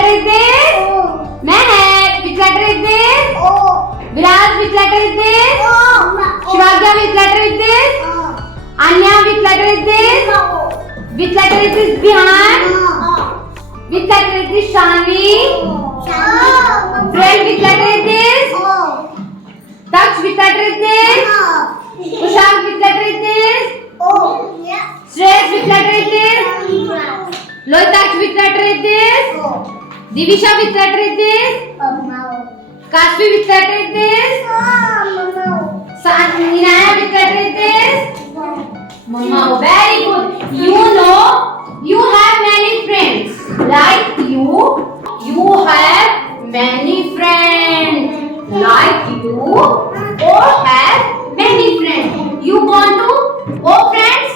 letter is this? Mehak. Which letter is this? Viraj, which letter is this? Shivagya, which letter is this? Anya, which letter is this? Which letter is this? Dhyan. Which letter is this? Shanvi. Friend, which letter is this? Daksh, which letter is this? Kushank, which letter is this? Shresh, which letter is this? Lohitaksh, which letter is this? Divisha, which letter is this? Kashvi, which letter is this? Inaya, which letter is this? Mama. Very good. You know you have many friends. Like you have many friends. Like you or have many friends. You want to friends?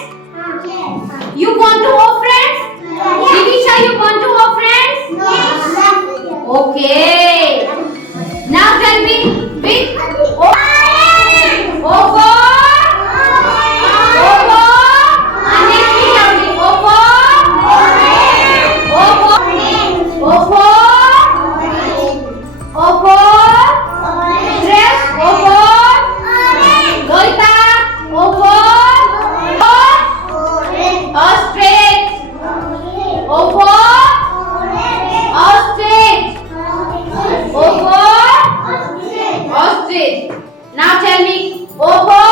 You want to friends? Divisha, you want to friends? Okay. Now tell me which O for now tell me O for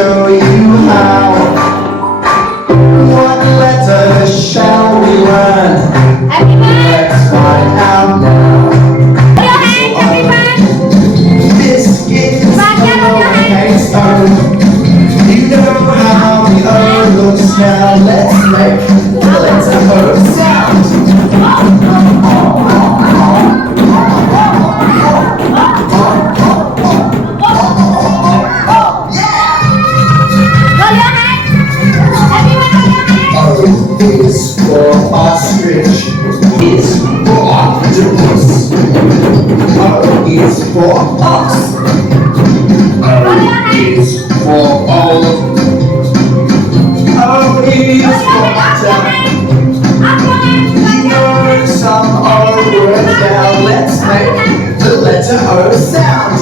show you how. What letter shall we learn? Let's find out now. This is a lowercase o. You know how the O looks now. Let's make the letter O sound. Is for ostrich, is for octopus. O is for ox. O is for owl. O is for otter. You know some O words now. Let's make the letter O sound.